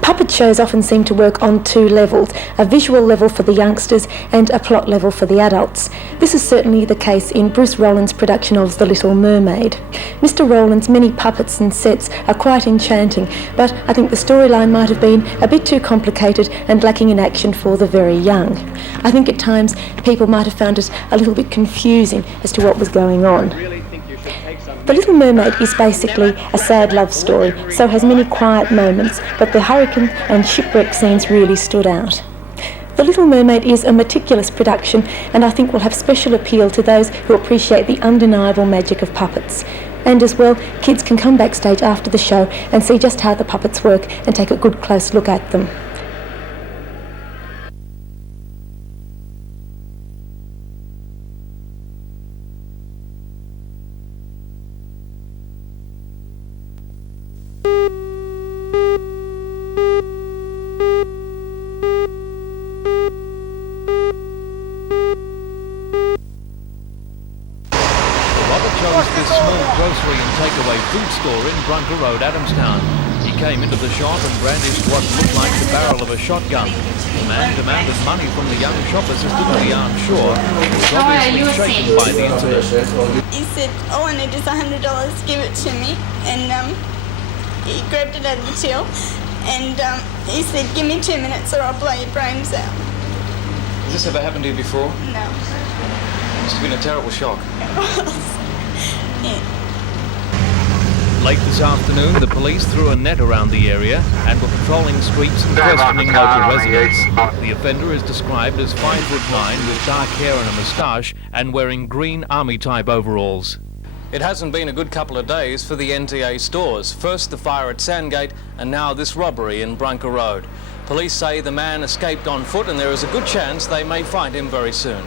Puppet shows often seem to work on two levels, a visual level for the youngsters and a plot level for the adults. This is certainly the case in Bruce Rowland's production of The Little Mermaid. Mr. Rowland's many puppets and sets are quite enchanting, but I think the storyline might have been a bit too complicated and lacking in action for the very young. I think at times people might have found it a little bit confusing as to what was going on. The Little Mermaid is basically a sad love story, so has many quiet moments, but the hurricane and shipwreck scenes really stood out. The Little Mermaid is a meticulous production and I think will have special appeal to those who appreciate the undeniable magic of puppets. And as well, kids can come backstage after the show and see just how the puppets work and take a good close look at them. Road, Adamstown. He came into the shop and brandished what looked like the barrel of a shotgun. The man demanded money from the young shop assistant, we aren't sure. He was obviously shaken by the incident. He said, all I need is $100, give it to me. And he grabbed it out of the till and he said, give me 2 minutes or I'll blow your brains out. Has this ever happened to you before? No. It must have been a terrible shock. Yeah. Late this afternoon, the police threw a net around the area and were patrolling streets and questioning local residents. The offender is described as 5'9" with dark hair and a moustache and wearing green army-type overalls. It hasn't been a good couple of days for the NTA stores. First the fire at Sandgate and now this robbery in Brunker Road. Police say the man escaped on foot and there is a good chance they may find him very soon.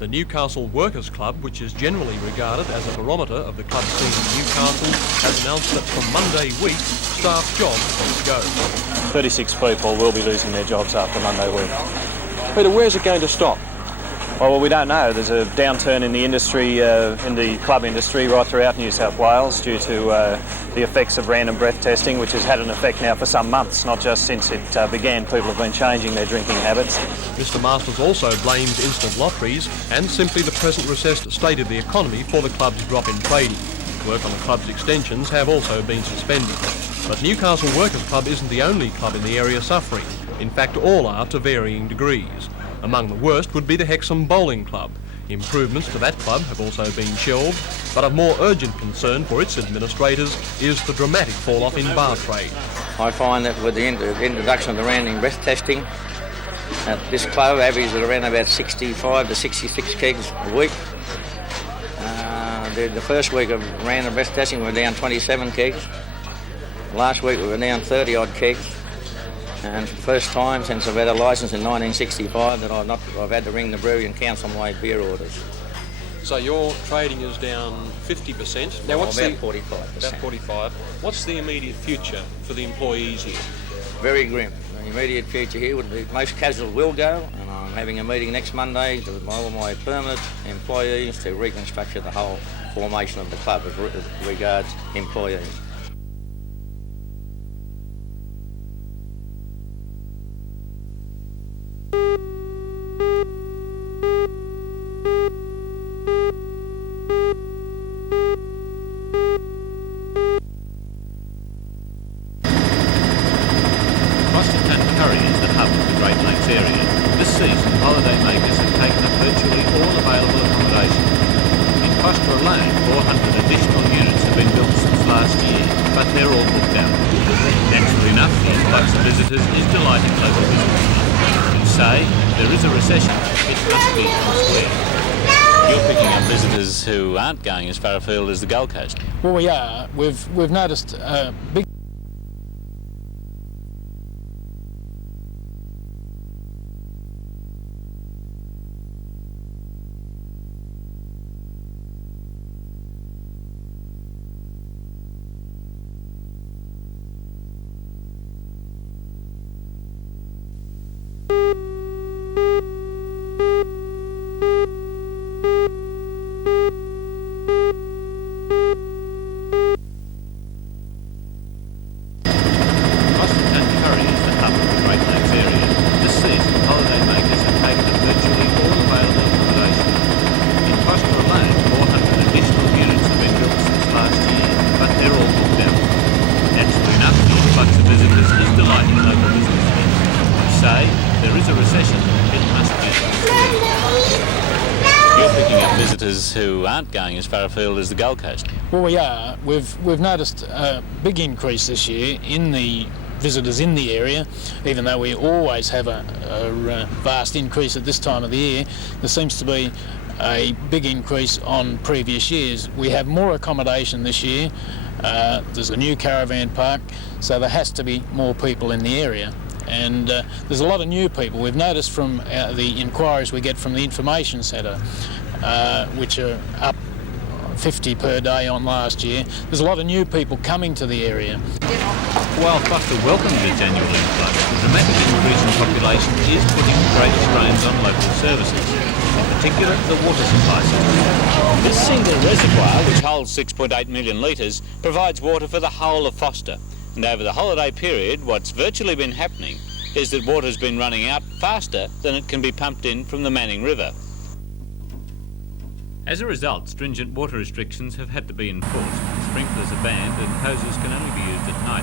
The Newcastle Workers Club, which is generally regarded as a barometer of the club scene in Newcastle, has announced that from Monday week, staff jobs will go. 36 people will be losing their jobs after Monday week. Peter, where's it going to stop? Well, we don't know. There's a downturn in the industry, in the club industry right throughout New South Wales due to the effects of random breath testing, which has had an effect now for some months, not just since it began. People have been changing their drinking habits. Mr Masters also blames instant lotteries and simply the present recessed state of the economy for the club's drop in trading. Work on the club's extensions have also been suspended. But Newcastle Workers Club isn't the only club in the area suffering. In fact, all are to varying degrees. Among the worst would be the Hexham Bowling Club. Improvements to that club have also been shelved, but of more urgent concern for its administrators is the dramatic fall-off in bar trade. I find that with the introduction of the random breath testing, at this club averages around about 65 to 66 kegs a week. The first week of random breath testing we were down 27 kegs. Last week we were down 30 odd kegs. And for the first time since I've had a licence in 1965 that I've had to ring the brewery and cancel my beer orders. So your trading is down 50%. Now what's about the 45%. About 45. What's the immediate future for the employees here? Very grim. The immediate future here would be most casual will go, and I'm having a meeting next Monday with all my permanent employees to reconstruct the whole formation of the club as regards employees. You're picking up visitors who aren't going as far afield as the Gold Coast. Well, we are. We've noticed a big who aren't going as far afield as the Gold Coast. Well, we are. We've noticed a big increase this year in the visitors in the area, even though we always have a vast increase at this time of the year. There seems to be a big increase on previous years. We have more accommodation this year. There's a new caravan park, so there has to be more people in the area. And there's a lot of new people. We've noticed from the inquiries we get from the information centre, which are up 50 per day on last year. There's a lot of new people coming to the area. While Foster welcomes its annual influx, the dramatic increase in population is putting great strains on local services, in particular the water supply system. This single reservoir, which holds 6.8 million litres, provides water for the whole of Foster. And over the holiday period, what's virtually been happening is that water's been running out faster than it can be pumped in from the Manning River. As a result, stringent water restrictions have had to be enforced. Sprinklers are banned and hoses can only be used at night.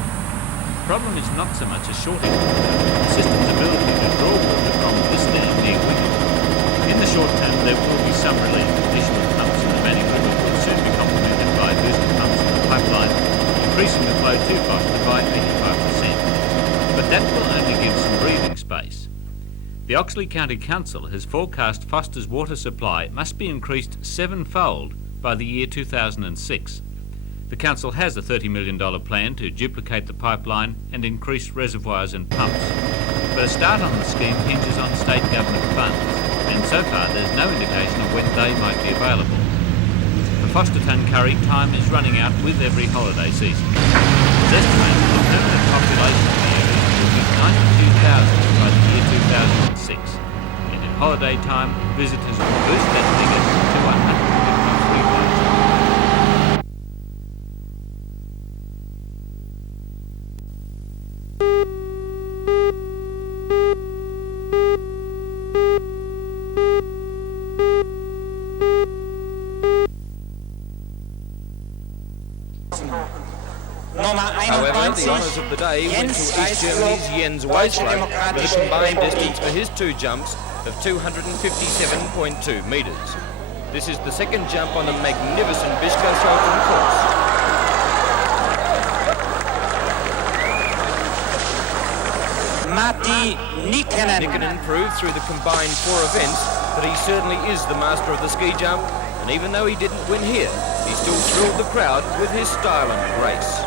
The problem is not so much a shortage, but the system's ability to draw water from this dam near Wigan. In the short term, there will be some relief. Additional pumps in the Manning River will soon be complemented by booster pumps in the pipeline, increasing the flow to Foster by 85%. But that will only give some breathing space. The Oxley County Council has forecast Foster's water supply must be increased 7-fold by the year 2006. The council has a $30 million plan to duplicate the pipeline and increase reservoirs and pumps. But a start on the scheme hinges on state government funds, and so far there's no indication of when they might be available. For Foster Tuncurry, time is running out with every holiday season. It's estimated the permanent population of the area will be 92,000 by the year 2006. And in holiday time, visitors will boost that figure to 153,000. However, the honours of the day went to East Germany's Jens Weisler with a combined distance for his two jumps of 257.2 metres. This is the second jump on the magnificent Bischofshofen course. Nikkanen proved through the combined 4 events that he certainly is the master of the ski jump, and even though he didn't win here, he still thrilled the crowd with his style and grace.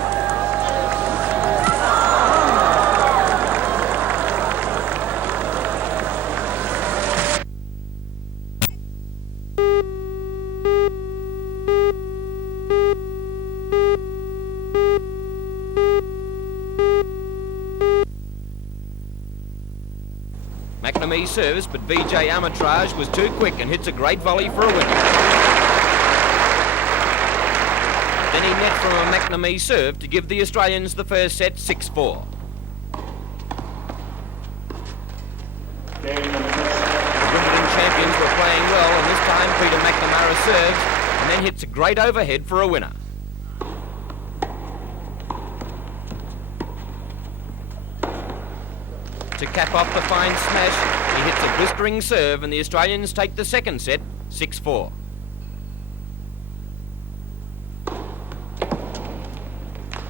McNamee serves, but VJ Armitage was too quick and hits a great volley for a winner. Then he net from a McNamee serve to give the Australians the first set 6-4. The Wimbledon champions were playing well, and this time Peter McNamara serves and then hits a great overhead for a winner. To cap off the fine smash, he hits a blistering serve and the Australians take the second set 6-4.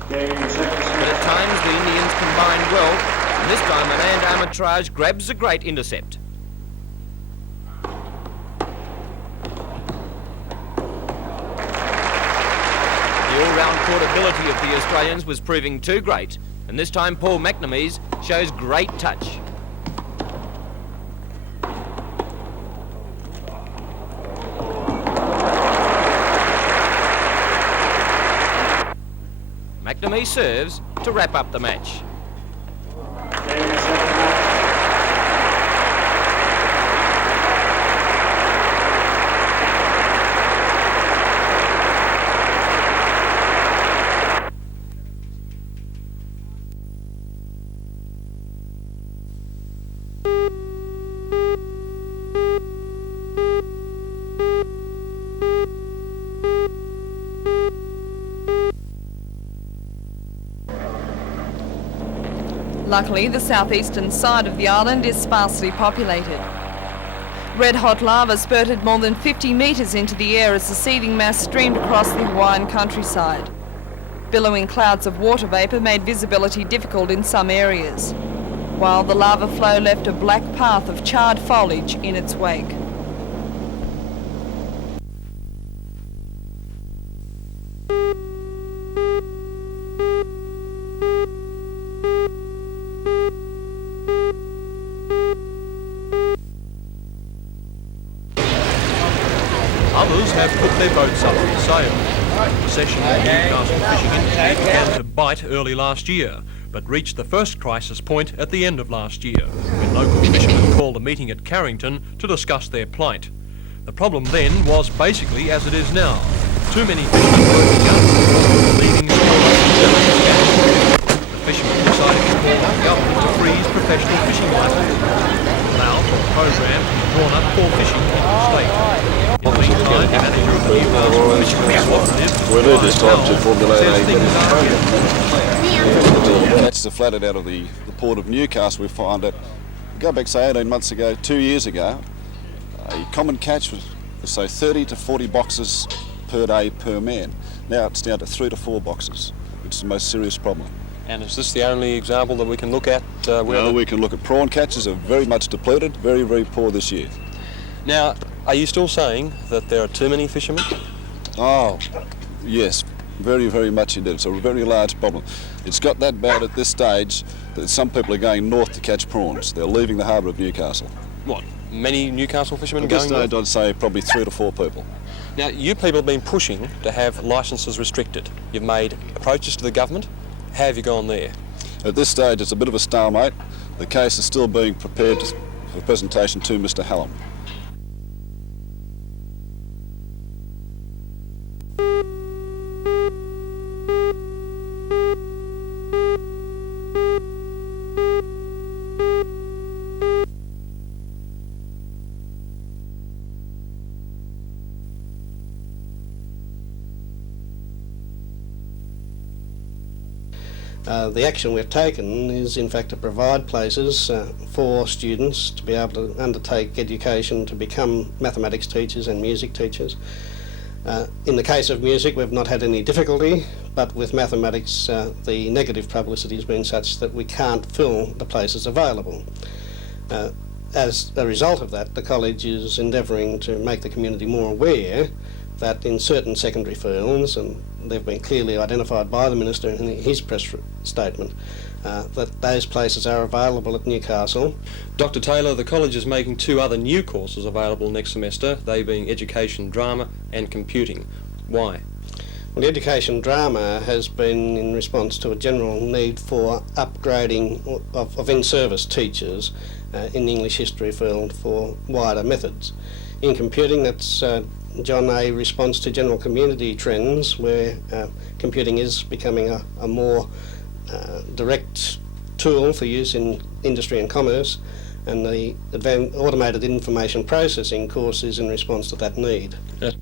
But at times the Indians combined well, and this time Anand Armitage grabs a great intercept. The all-round portability of the Australians was proving too great, and this time Paul McNamee shows great touch. McNamee serves to wrap up the match. Luckily, the southeastern side of the island is sparsely populated. Red-hot lava spurted more than 50 metres into the air as the seething mass streamed across the Hawaiian countryside. Billowing clouds of water vapour made visibility difficult in some areas, while the lava flow left a black path of charred foliage in its wake. Others have put their boats up for sale. The session of the Newcastle fishing industry began to bite early last year, but reached the first crisis point at the end of last year, when local fishermen called a meeting at Carrington to discuss their plight. The problem then was basically as it is now. Too many fishermen working young, leaving small The fishermen decided to call on the government to freeze professional fishing licenses, allow for a program to be drawn up for fishing in the state. In the meantime, the manager of the Newcastle Fishermen's Cooperative Catches are flooded out of the port of Newcastle. We find that, go back say 18 months ago, 2 years ago, a common catch was say 30 to 40 boxes per day per man. Now it's down to 3 to 4 boxes, which is the most serious problem. And is this the only example that we can look at? We can look at prawn catches are very much depleted, very, very poor this year. Now, are you still saying that there are too many fishermen? Oh, yes, very, very much indeed. It's a very large problem. It's got that bad at this stage that some people are going north to catch prawns. They're leaving the harbour of Newcastle. What, many Newcastle fishermen At going this stage, north? I'd say probably 3 to 4 people. Now, you people have been pushing to have licences restricted. You've made approaches to the government. How have you gone there? At this stage, it's a bit of a stalemate. The case is still being prepared for presentation to Mr. Hallam. The action we've taken is in fact to provide places for students to be able to undertake education to become mathematics teachers and music teachers. In the case of music, we've not had any difficulty, but with mathematics the negative publicity has been such that we can't fill the places available. As a result of that, the college is endeavouring to make the community more aware that in certain secondary fields, and they've been clearly identified by the Minister in his press statement, that those places are available at Newcastle. Dr. Taylor, the college is making 2 other new courses available next semester, they being Education Drama and Computing. Why? Well, the Education Drama has been in response to a general need for upgrading of in-service teachers in the English history field for wider methods. In computing, that's John, a response to general community trends where computing is becoming a more direct tool for use in industry and commerce, and the automated information processing course is in response to that need. Yes.